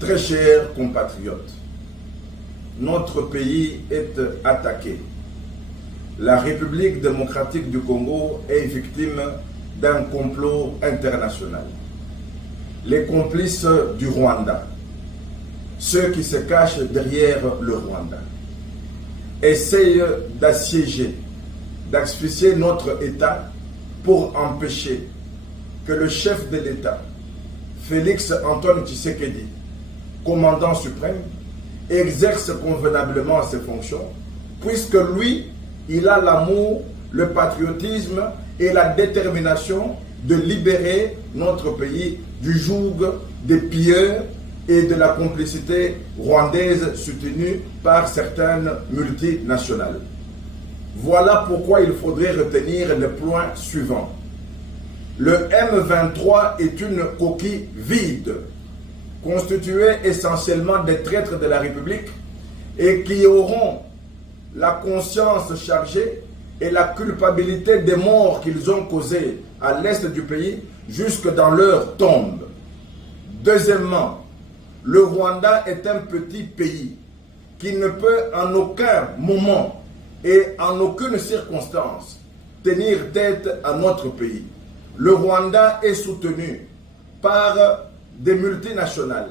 Très chers compatriotes, notre pays est attaqué. La République démocratique du Congo est victime d'un complot international. Les complices du Rwanda, ceux qui se cachent derrière le Rwanda, essayent d'assiéger, d'asphyxier notre État pour empêcher que le chef de l'État, Félix Antoine Tshisekedi, commandant suprême, exerce convenablement ses fonctions, puisque lui, il a l'amour, le patriotisme et la détermination de libérer notre pays du joug des pilleurs et de la complicité rwandaise soutenue par certaines multinationales. Voilà pourquoi il faudrait retenir le point suivant. Le M23 est une coquille vide, constituée essentiellement des traîtres de la République et qui auront la conscience chargée et la culpabilité des morts qu'ils ont causées à l'est du pays jusque dans leur tombe. Deuxièmement, le Rwanda est un petit pays qui ne peut en aucun moment et en aucune circonstance tenir tête à notre pays. Le Rwanda est soutenu par des multinationales,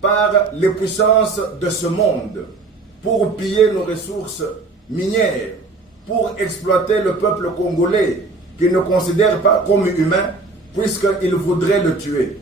par les puissances de ce monde, pour piller nos ressources minières, pour exploiter le peuple congolais qu'ils ne considèrent pas comme humain, puisqu'ils voudraient le tuer.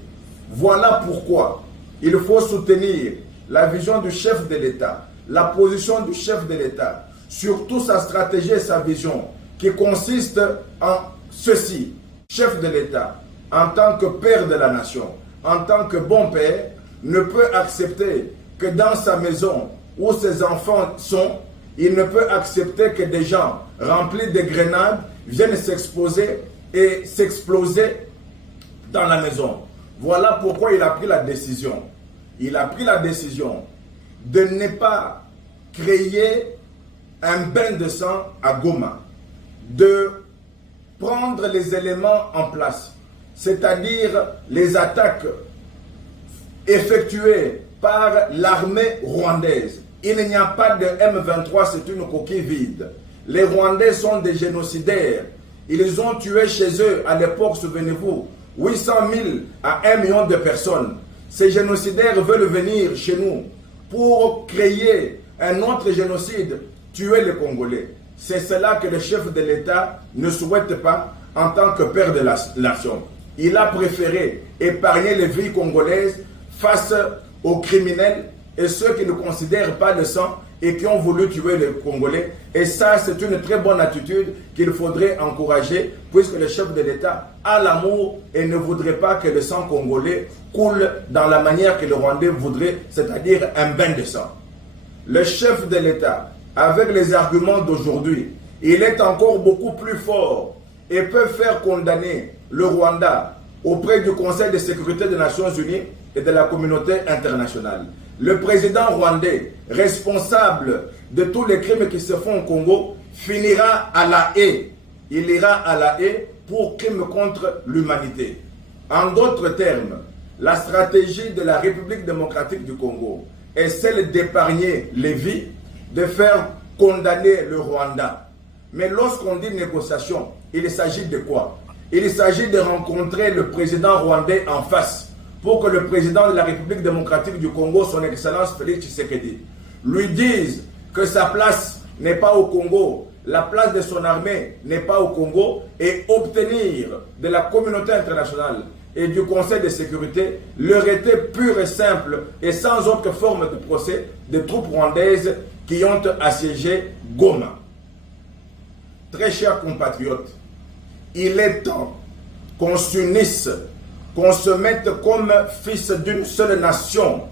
Voilà pourquoi il faut soutenir la vision du chef de l'État, la position du chef de l'État, surtout sa stratégie et sa vision, qui consiste en ceci. Chef de l'État, en tant que père de la nation, en tant que bon père, ne peut accepter que dans sa maison où ses enfants sont, il ne peut accepter que des gens remplis de grenades viennent s'exposer et s'exploser dans la maison. Voilà pourquoi il a pris la décision. Il a pris la décision de ne pas créer un bain de sang à Goma, de prendre les éléments en place, c'est-à-dire les attaques effectuées par l'armée rwandaise. Il n'y a pas de M23, c'est une coquille vide. Les Rwandais sont des génocidaires. Ils ont tué chez eux, à l'époque, souvenez-vous, 800 000 à 1 million de personnes. Ces génocidaires veulent venir chez nous pour créer un autre génocide, tuer les Congolais. C'est cela que le chef de l'État ne souhaite pas en tant que père de la nation. Il a préféré épargner les vies congolaises face aux criminels et ceux qui ne considèrent pas le sang et qui ont voulu tuer les Congolais. Et ça, c'est une très bonne attitude qu'il faudrait encourager, puisque le chef de l'État a l'amour et ne voudrait pas que le sang congolais coule dans la manière que le Rwandais voudrait, c'est-à-dire un bain de sang. Le chef de l'État, avec les arguments d'aujourd'hui, il est encore beaucoup plus fort et peut faire condamner le Rwanda auprès du Conseil de sécurité des Nations Unies et de la communauté internationale. Le président rwandais, responsable de tous les crimes qui se font au Congo, finira à la haie. Il ira à la haie pour crimes contre l'humanité. En d'autres termes, la stratégie de la République démocratique du Congo est celle d'épargner les vies, de faire condamner le Rwanda. Mais lorsqu'on dit négociation, il s'agit de quoi? Il s'agit de rencontrer le président rwandais en face pour que le président de la République démocratique du Congo, son Excellence Félix Tshisekedi, lui dise que sa place n'est pas au Congo, la place de son armée n'est pas au Congo, et obtenir de la communauté internationale et du Conseil de sécurité le retrait pur et simple et sans autre forme de procès des troupes rwandaises qui ont assiégé Goma. Très chers compatriotes, il est temps qu'on s'unisse, qu'on se mette comme fils d'une seule nation,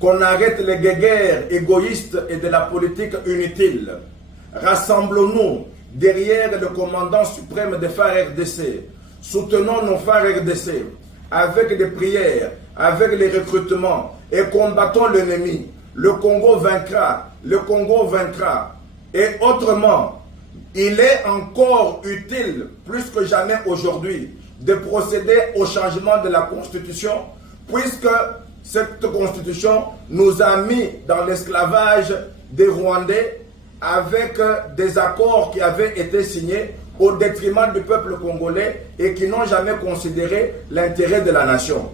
qu'on arrête les guerres égoïstes et de la politique inutile. Rassemblons-nous derrière le commandant suprême des FARDC. Soutenons nos FARDC avec des prières, avec les recrutements et combattons l'ennemi. Le Congo vaincra, le Congo vaincra. Et autrement, il est encore utile, plus que jamais aujourd'hui, de procéder au changement de la Constitution, puisque Cette constitution nous a mis dans l'esclavage des Rwandais avec des accords qui avaient été signés au détriment du peuple congolais et qui n'ont jamais considéré l'intérêt de la nation.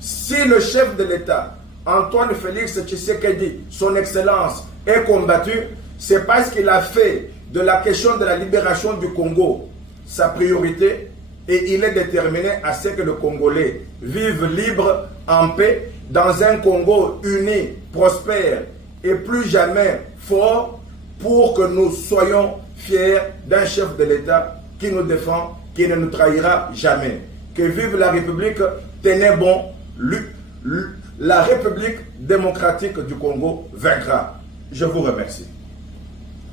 Si le chef de l'État, Antoine Félix Tshisekedi, son Excellence, est combattu, c'est parce qu'il a fait de la question de la libération du Congo sa priorité et il est déterminé à ce que le Congolais vive libre, en paix, dans un Congo uni, prospère et plus jamais fort, pour que nous soyons fiers d'un chef de l'État qui nous défend, qui ne nous trahira jamais. Que vive la République, tenez bon, la République démocratique du Congo vaincra. Je vous remercie.